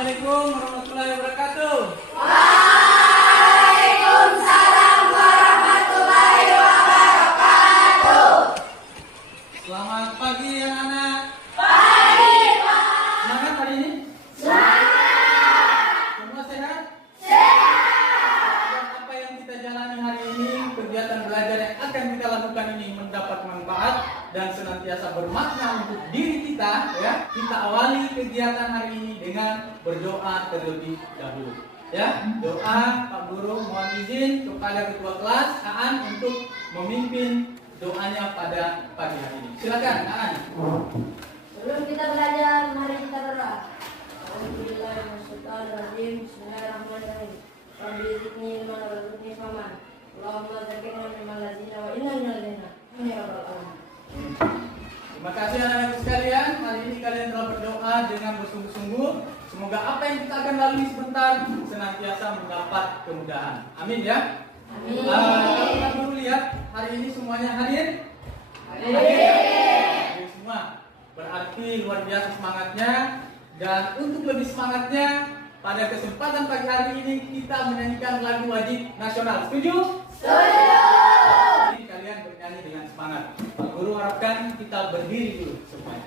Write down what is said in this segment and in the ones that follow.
Assalamualaikum warahmatullahi wabarakatuh. Waalaikumsalam warahmatullahi wabarakatuh. Selamat pagi anak-anak. Pagi, Pak. Semangat hari ini? Semangat. Semua sehat? Sehat. Dan apa yang kita jalani hari ini, kegiatan belajar yang akan kita lakukan ini mendapat manfaat dan senantiasa bermakna untuk diri kita, ya. Kita awali kegiatan hari ini dengan berdoa terlebih dahulu. Ya, doa Pak Guru mohon izin kepada Ketua Kelas Aan untuk memimpin doanya pada pagi hari ini. Silakan Aan. Sebelum kita belajar, mari kita berdoa. Alhamdulillahirrahmanirrahim. Bismillahirrahmanirrahim. Rabbi zidni ilman warzuqni fahman. Allahumma zakirna mimman lazina wa inna minal ladzina. Ya rabbal alamin. Terima kasih anak-anak sekalian. Hari ini kalian telah berdoa dengan bersungguh-sungguh. Semoga apa yang kita akan lalui sebentar senantiasa mendapat kemudahan. Amin ya. Amin. Kalau kita dulu lihat hari ini semuanya hadir. Hadir semua. Berarti luar biasa semangatnya. Dan untuk lebih semangatnya, pada kesempatan pagi hari ini kita menyanyikan lagu wajib nasional. Setuju? Setuju. Jadi kalian bernyanyi dengan semangat. Pak Guru harapkan kita berdiri dulu semuanya.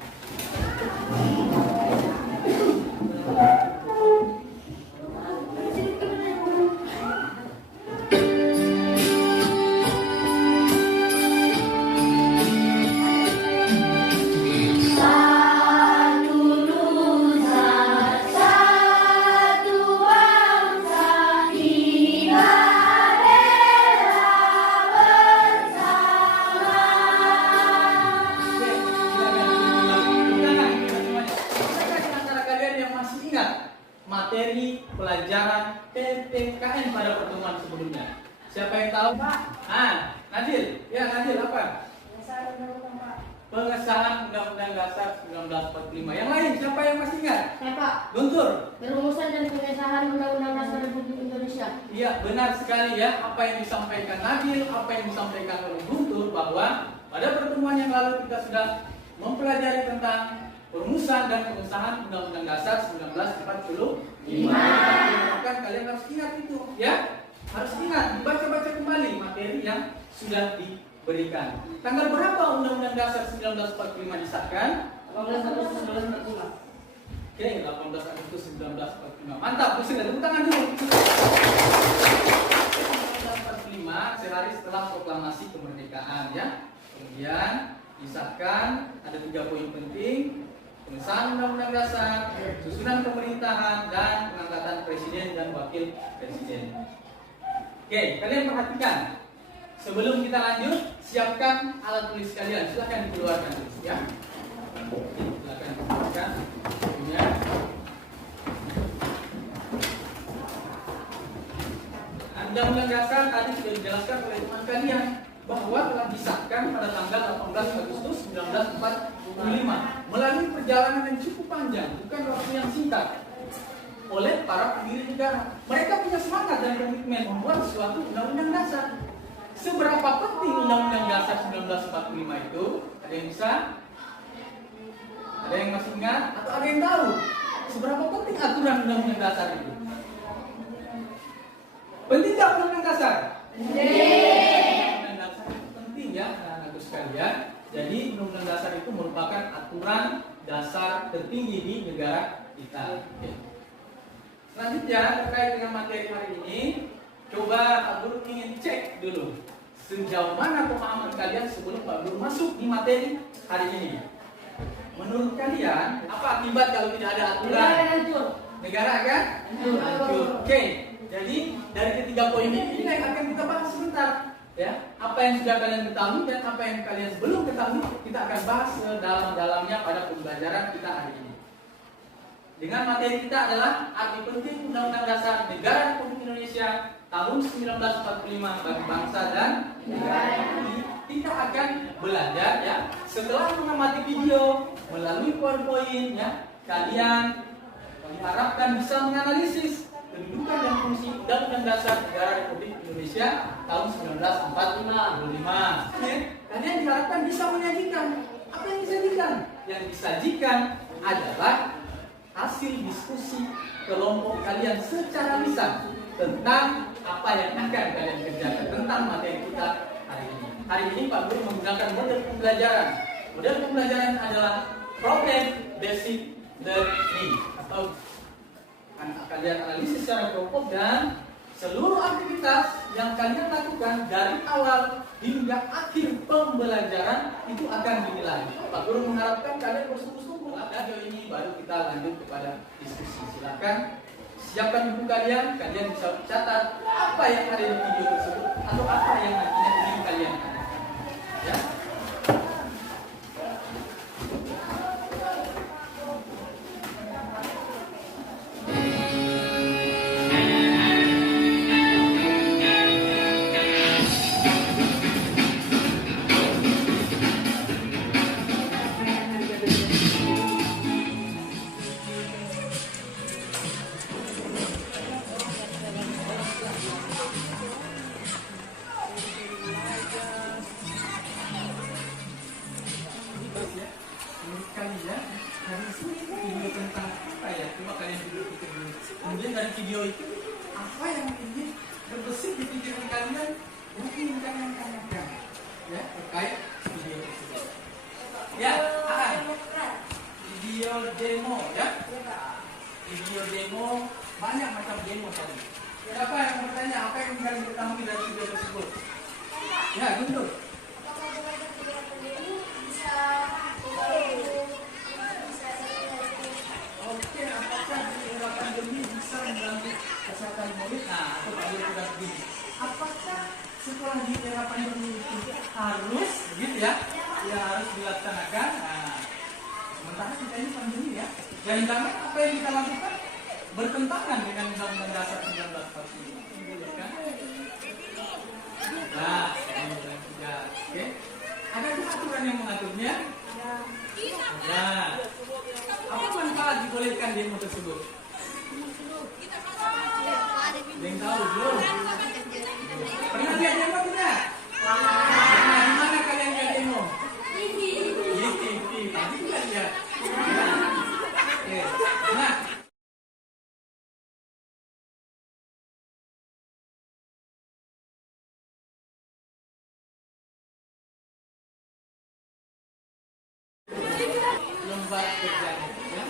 Materi pelajaran PPKN pada pertemuan sebelumnya. Siapa yang tahu? Pak. Nadil. Ya, Nadil apa? Pengesahan Undang-Undang Dasar 1945. Yang lain siapa yang masih ingat? Saya Pak. Guntur. Perumusan dan pengesahan Undang-Undang Dasar Republik Indonesia. Iya, benar sekali ya. Apa yang disampaikan Nadil, apa yang disampaikan oleh Guntur bahwa pada pertemuan yang lalu kita sudah mempelajari tentang perumusan dan pengesahan Undang-Undang Dasar 1945. Kan kalian harus ingat itu, ya? Harus ingat, dibaca-baca kembali materi yang sudah diberikan. Tanggal berapa Undang-Undang Dasar 1945 disahkan? 18 Agustus 1945. Oke, 18 Agustus 1945. Mantap, bisa tepuk tangan dulu. 1945 sehari setelah proklamasi kemerdekaan, ya. Kemudian disahkan ada 3 poin penting. Pengesahan Undang-Undang Dasar, susunan pemerintahan, dan pengangkatan presiden dan wakil presiden. Oke, kalian perhatikan. Sebelum kita lanjut, siapkan alat tulis kalian. Silahkan dikeluarkan dulu, ya. Silahkan dikeluarkan. Undang-Undang Dasar tadi sudah dijelaskan oleh teman kalian bahwa telah disahkan pada tanggal 18 Agustus 1945 melalui perjalanan yang cukup panjang, bukan waktu yang singkat, oleh para pendiri negara. Mereka punya semangat dan komitmen membuat suatu undang-undang dasar. Seberapa penting undang-undang dasar 1945 itu? Ada yang bisa? Ada yang masih ingat? Atau ada yang tahu? Seberapa penting aturan undang-undang dasar itu? Penting nggak undang-undang dasar? Undang-undang dasar itu penting ya, anak-anakku sekalian. Jadi undang-undang dasar itu merupakan aturan dasar tertinggi di negara kita. Oke. Selanjutnya terkait dengan materi hari ini, coba Pak Guru ingin cek dulu sejauh mana pemahaman kalian sebelum Pak Guru masuk di materi hari ini. Menurut kalian apa akibat kalau tidak ada aturan? Negara akan hancur. Oke. Jadi dari ketiga poin ini yang akan kita bahas sebentar. Ya, apa yang sudah kalian ketahui dan apa yang kalian belum ketahui kita akan bahas sedalam-dalamnya pada pembelajaran kita hari ini. Dengan materi kita adalah arti penting Undang-Undang Dasar Negara Republik Indonesia tahun 1945 bagi bangsa dan negara ini. Kita akan belajar ya. Setelah mengamati video melalui PowerPoint ya, kalian diharapkan bisa menganalisis kedudukan dan fungsi Undang-Undang Dasar Negara Republik Indonesia tahun 1945. Kalian diharapkan bisa menyajikan. Apa yang disajikan? Yang disajikan adalah hasil diskusi kelompok kalian secara lisan tentang apa yang akan kalian kerjakan tentang materi kita hari ini. Hari ini Pak Guru menggunakan model pembelajaran. Model pembelajaran adalah problem basic learning atau kalian analisis secara kelompok dan seluruh aktivitas yang kalian lakukan dari awal hingga akhir pembelajaran itu akan dinilai. Pak Guru mengharapkan kalian bersungguh-sungguh. Video ini baru kita lanjut kepada diskusi. Silakan siapkan buku kalian bisa catat apa yang ada di video tersebut atau apa yang nantinya ingin kalian tanyakan. Ya. Kemudian dari video itu apa yang ingin terbesit di pikiran kalian mungkin kalian tanyakan ya terkait video tersebut. Ya, video demo ya. Video demo banyak macam demo tadi. Siapa yang mau bertanya apa yang kalian ketahui dari video tersebut? Ya, Guntur. Oke, apakah di era pandemi bisa mengganggu kesehatan murid? Nah, atau Pak Guru sudah begini. Apakah setelah di era pandemi itu harus, begitu ya? Ya harus dilaksanakan. Nah, sementara kita ini pandemi ya. Jangan-jangan apa yang kita lakukan bertentangan dengan Undang-Undang Dasar 1945. Kan? Nah, ini dan juga, oke. Ada aturan yang mengaturnya? Nah, apa manfaat dibolehkan demo tersebut? Yang tahu belum? Pernah lihat demo tidak? Nah, di mana kalian lihat demo? Di TV. Tadi juga lihat. Oke. Nah, lembar kerja ya.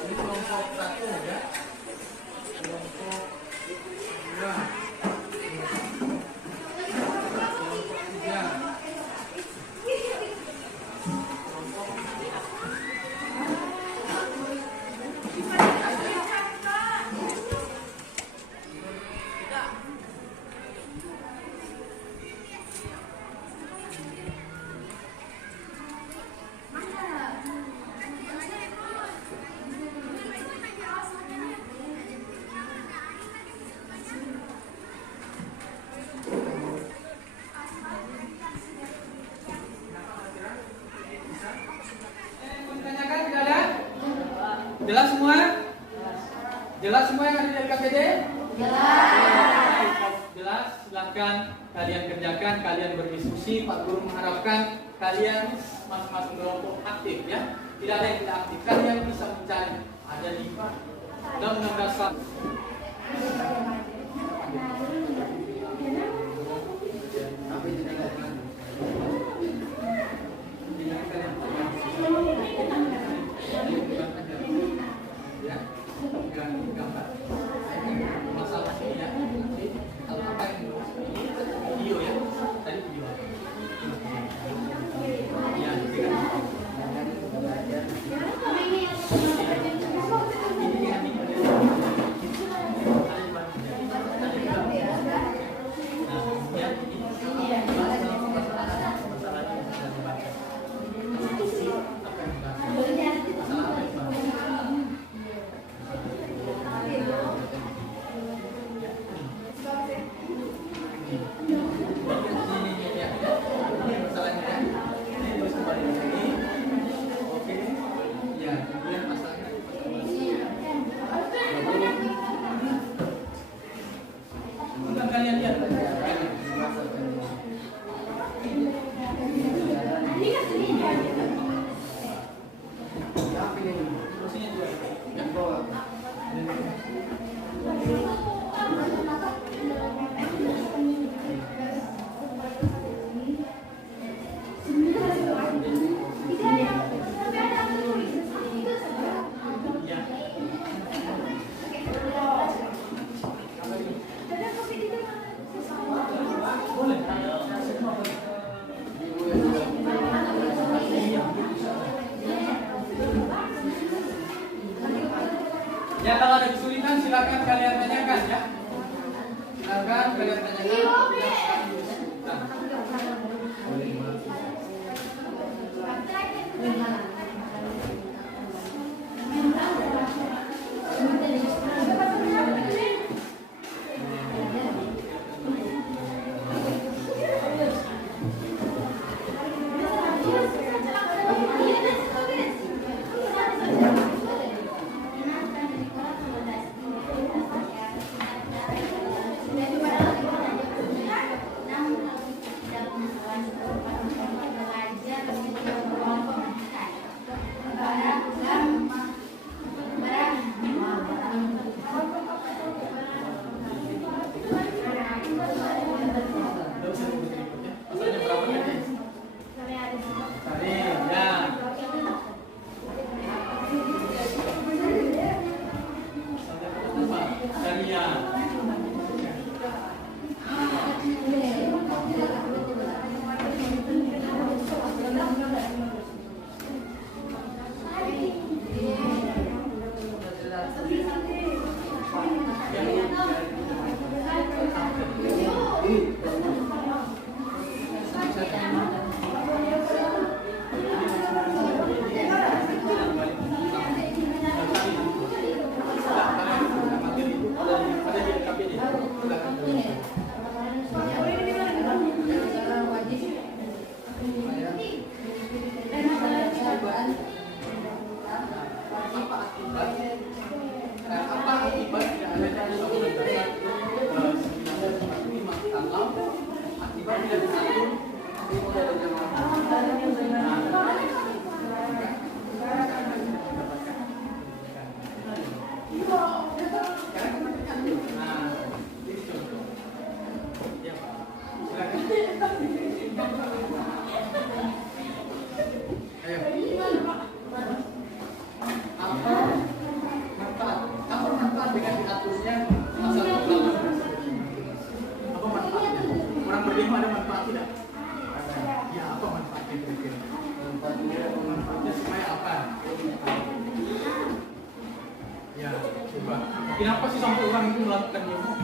Ini kelompok 1 ya. Kelompok 2. Kelompok 3. Jelas semua? Jelas semua yang ada di LKPD? Jelas, silahkan kalian kerjakan, kalian berdiskusi. Pak Guru mengharapkan kalian masing-masing kelompok aktif ya. Tidak ada yang tidak aktif. Kalian bisa mencari ada di Undang-Undang Dasar. Ya kalau ada kesulitan silakan kalian tanyakan ya. Silakan kalian tanyakan. Kenapa sih sampai orang itu melakukan demo?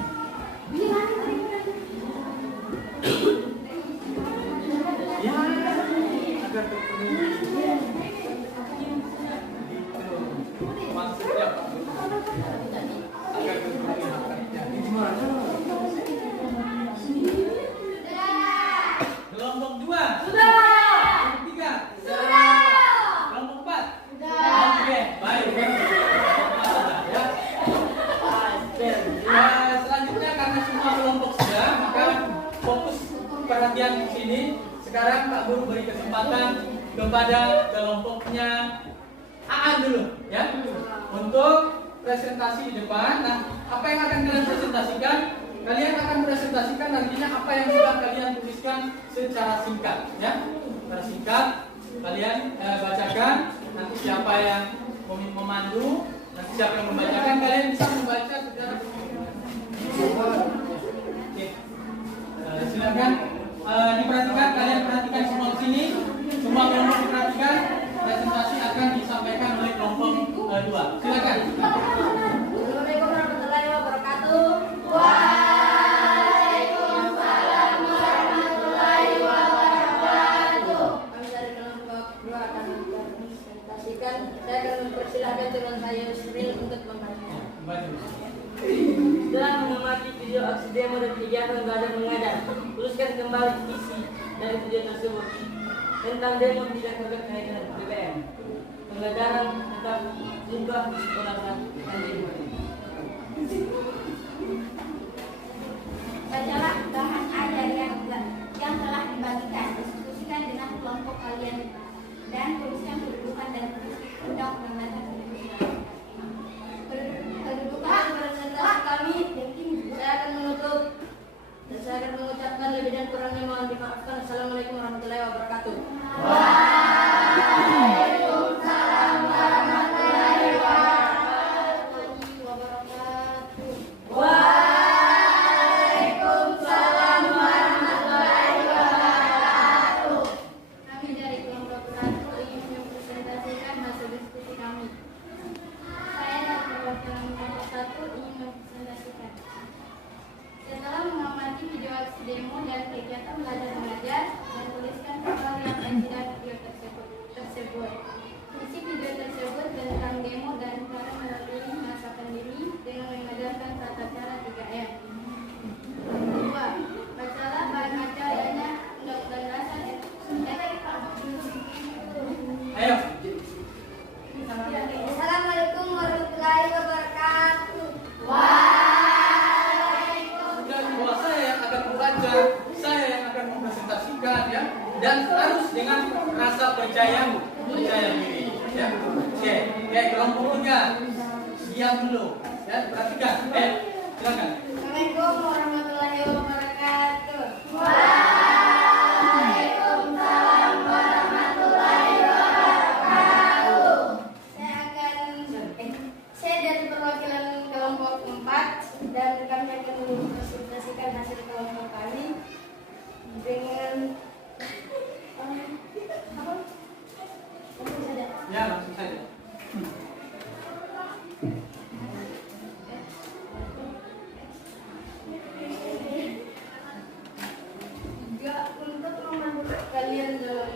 Ya, agar terpenuhi. Maksudnya apa? Agar terpenuhi haknya. Gimana? Kelompok 2 sudah. Kelompok 3 sudah. Kelompok 4 sudah. Oke, baik. Selanjutnya karena semua kelompok sudah, maka fokus perhatian di sini. Sekarang Pak Guru beri kesempatan kepada kelompoknya Aan dulu, ya, untuk presentasi di depan. Nah, apa yang akan kalian presentasikan? Kalian akan presentasikan nantinya apa yang sudah kalian tuliskan secara singkat, ya, secara singkat. Kalian bacakan. Nanti siapa yang memandu, nanti siapa yang membacakan, kalian bisa membaca secara silakan diperhatikan, kalian perhatikan semua di sini, semua kelompok diperhatikan. Presentasi akan disampaikan oleh kelompok 2. Silakan. Assalamualaikum warahmatullahi wabarakatuh. Waalaikumsalam warahmatullahi wabarakatuh. Kami dari kelompok 2 akan mempresentasikan. Saya akan mempersilahkan teman saya Yusril untuk membaca. Setelah mengamati video aksi demo dan kegiatan belajar mengajar, tuliskan kembali isi dari video tersebut. Tentang demo tidak terkait BBM, pengedaran tetap muka di sekolah dan demo. Bacalah bahan ajar yang telah dibagikan, diskusikan dengan kelompok kalian dan tuliskan kedudukan dan undang-undang dasar 1945. Kedudukan presentasi kami, saya akan menutup dan saya akan mengucapkan lebih dan kurangnya mohon dimaafkan. Assalamualaikum warahmatullahi wabarakatuh. Waalaikumsalam warahmatullahi Wabarakatuh. Waalaikumsalam warahmatullahi wabarakatuh. Kami dari kelompok 1 ingin Kelompok 3. Siap dulu. Ya, perhatikan. Silakan. Assalamualaikum warahmatullahi wabarakatuh. Saya dari perwakilan kelompok 4 dan kami akan mempresentasikan hasil kelompok kami dengan Ya, langsung saja. juga untuk membantu kalian dalam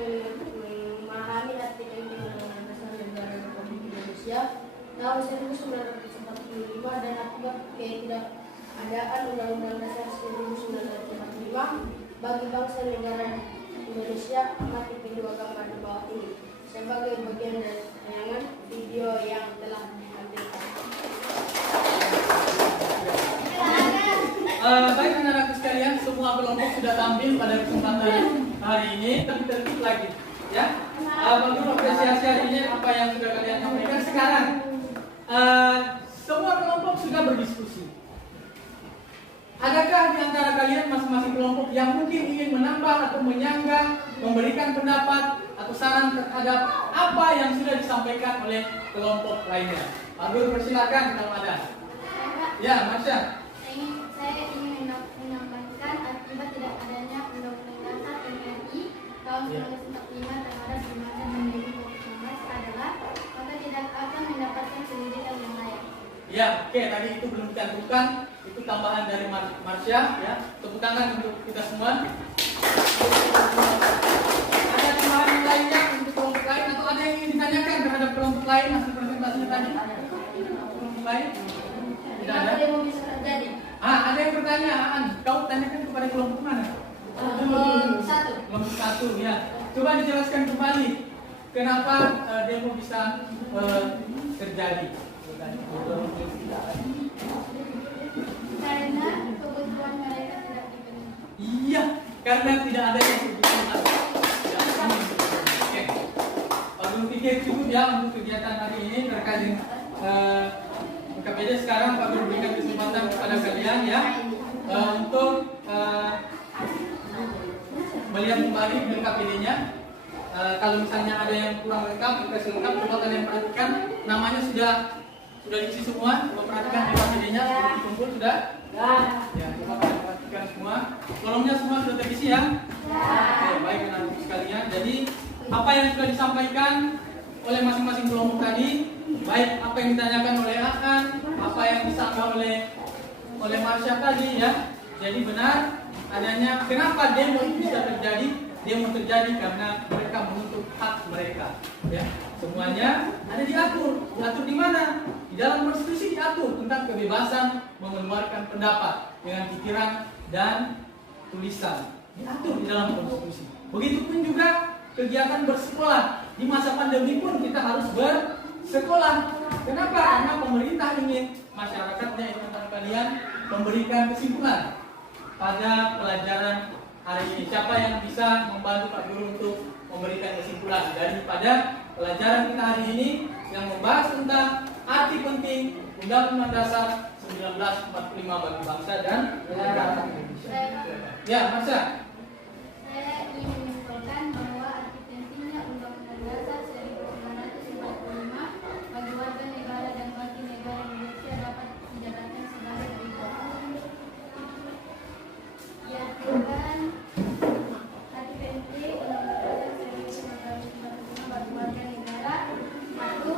memahami arti Undang-Undang Dasar Negara Republik Indonesia tahun 1945 dan akibat ketidakadaan Undang-Undang Dasar 1945 bagi bangsa negara Indonesia, amati kedua gambar di bawah ini sebagai bagian dari tayangan video yang telah ditampilkan. Baik anak-anak sekalian, semua kelompok sudah tampil pada kesempatan hari ini, tapi tertib lagi, ya. Bagi apresiasi hari ini apa yang sudah kalian sampaikan sekarang. Semua kelompok sudah berdiskusi. Adakah di antara kalian masing-masing kelompok yang mungkin ingin menambah atau menyanggah, memberikan pendapat atau saran terhadap apa yang sudah disampaikan oleh kelompok lainnya? Pak Guru, persilakan kalau ada. Ya, Masya. Saya ingin menambahkan akibat tidak adanya Undang-Undang Dasar NRI tahun 1945 terhadap dimana pandemi COVID-19 adalah maka tidak akan mendapatkan pendidikan yang layak. Ya, oke, tadi itu belum dicantumkan, itu tambahan dari Marsha, ya. Tepuk tangan untuk kita semua. Ada tambahan yang lainnya untuk kelompok lain atau ada yang ingin ditanyakan terhadap kelompok lain hasil presentasinya tadi? Kelompok lain? Tidak ada. Kenapa demo bisa terjadi? Ada yang pertanyaan. Kau tanyakan kepada kelompok mana? Kelompok 1. Kelompok 1, ya. Coba dijelaskan kembali kenapa demo bisa terjadi. Karena kebutuhan mereka tidak dipenuhi. Iya, karena tidak ada yang kebutuhan. Oke. Pak Guru pikir cukup ya untuk kegiatan hari ini terkait dengan KPD. Sekarang Pak Guru berikan kesempatan kepada kalian ya untuk melihat kembali dari KPD-nya. Kalau misalnya ada yang kurang lengkap, coba kalian perhatikan. Namanya sudah diisi semua. Coba perhatikan di KPD-nya sudah dikumpul sudah. Ya, coba kalian perhatikan semua. Kolomnya semua sudah terisi ya. Oke, baik anak-anak sekalian. Jadi apa yang sudah disampaikan oleh masing-masing kelompok tadi, baik apa yang ditanyakan oleh Aan, apa yang disampaikan oleh Marsha tadi ya. Jadi benar adanya kenapa demo itu bisa terjadi. Demo terjadi karena mereka menuntut hak mereka. Ya, semuanya ada diatur. Diatur di mana? Di dalam konstitusi diatur tentang kebebasan mengeluarkan pendapat dengan pikiran dan tulisan. Diatur di dalam konstitusi. Begitupun juga kegiatan bersekolah. Di masa pandemi pun kita harus bersekolah. Kenapa? Karena pemerintah ingin masyarakatnya teman-teman kalian memberikan kesimpulan pada pelajaran hari ini. Siapa yang bisa membantu Pak Guru untuk memberikan kesimpulan daripada pelajaran kita hari ini yang membahas tentang arti penting Undang-Undang Dasar 1945 bagi bangsa dan negara Indonesia. Ya, Marsha. Saya ingin menyimpulkan bahwa arti pentingnya Undang-Undang Dasar 1945 bagi warga negara dan bagi negara Indonesia dapat dijabarkan sebagai berikut. Diartikan arti penting Undang-Undang Dasar 1945 bagi warga negara. 1.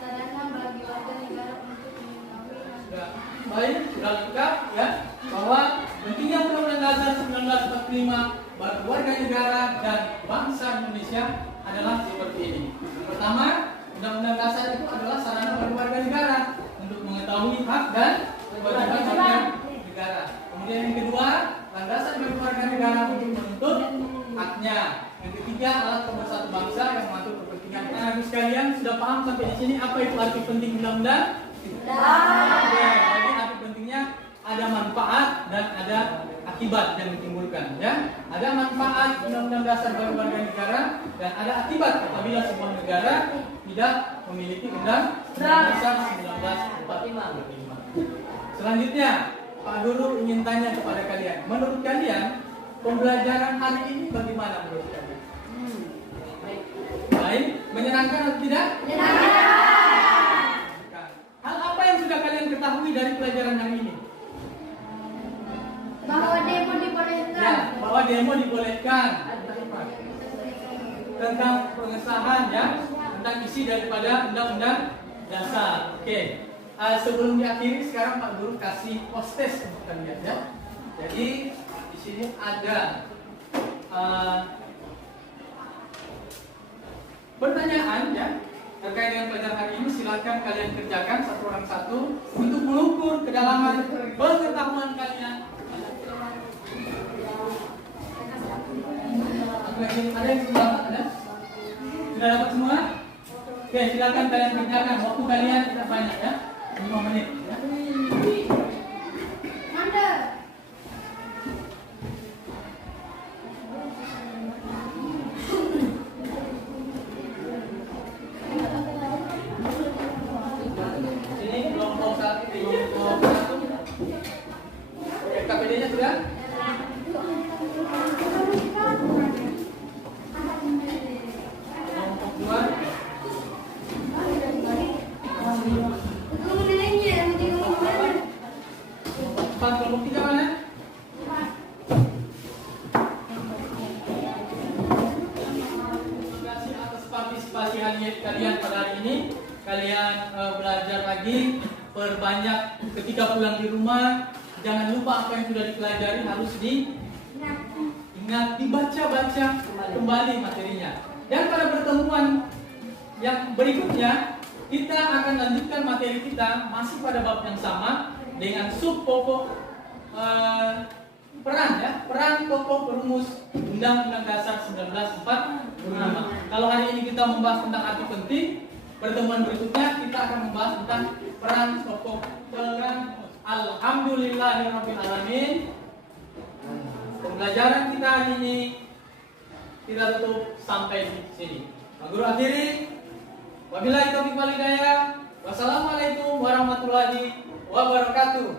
Sarana bagi warga negara untuk mengetahui Sudah baik, sudah lengkap ya bahwa pentingnya Undang-Undang Dasar 1945 bagi warga negara dan bangsa Indonesia adalah seperti ini. Yang pertama, Undang-Undang Dasar itu adalah sarana bagi warga negara untuk mengetahui hak dan kewajiban warga negara. Kemudian yang kedua, landasan bagi warga negara untuk menuntut haknya. Yang ketiga adalah pemersatu bangsa yang mengatur kepentingan. Anak-anak sekalian sudah paham sampai di sini apa itu arti penting undang-undang? Jadi arti pentingnya ada manfaat dan ada akibat yang ditimbulkan, ya. Ada manfaat Undang-Undang Dasar bagi warga negara dan ada akibat apabila sebuah negara tidak memiliki Undang-Undang Dasar 1945. Selanjutnya, Pak Guru ingin tanya kepada kalian, menurut kalian pembelajaran hari ini bagaimana menurut kalian? Baik, menyenangkan atau tidak? Menyenangkan. Hal apa yang sudah kalian ketahui dari pelajaran hari ini? Bahwa demo dibolehkan. Ya, bahwa demo dibolehkan. Tentang pengesahan, ya, tentang isi daripada Undang-Undang Dasar. Oke. Sebelum diakhiri, sekarang Pak Guru kasih post-test untuk kalian, ya. Jadi di sini ada pertanyaan, ya, terkait dengan pelajaran hari ini. Silakan kalian kerjakan satu orang satu untuk mengukur kedalaman pengetahuan kalian. Ada yang sudah dapat? Ada? Sudah dapat semua? Oke, silakan kalian kerjakan. Waktu kalian tidak banyak, ya, 5 menit. Ya. Anda. Sini kelompok 1, kelompok 1. KPD-nya sudah? Kelompok 2. Kelompok 3 mana? Terima kasih atas partisipasi kalian pada hari ini. Kalian belajar lagi, perbanyak ketika pulang di rumah. Jangan lupa apa yang sudah dipelajari harus diingat, dibaca-baca kembali materinya. Dan pada pertemuan yang berikutnya kita akan lanjutkan materi kita masih pada bab yang sama dengan sub pokok peran, ya, peran pokok perumus Undang-Undang Dasar 1945. Kalau hari ini kita membahas tentang arti penting, pertemuan berikutnya kita akan membahas tentang peran pokok peran. Alhamdulillahirabbil alamin. Pembelajaran kita hari ini kita tutup sampai di sini. Pak Guru akhiri. Wabillahi taufiq wal hidayah. Wassalamualaikum warahmatullahi wabarakatuh.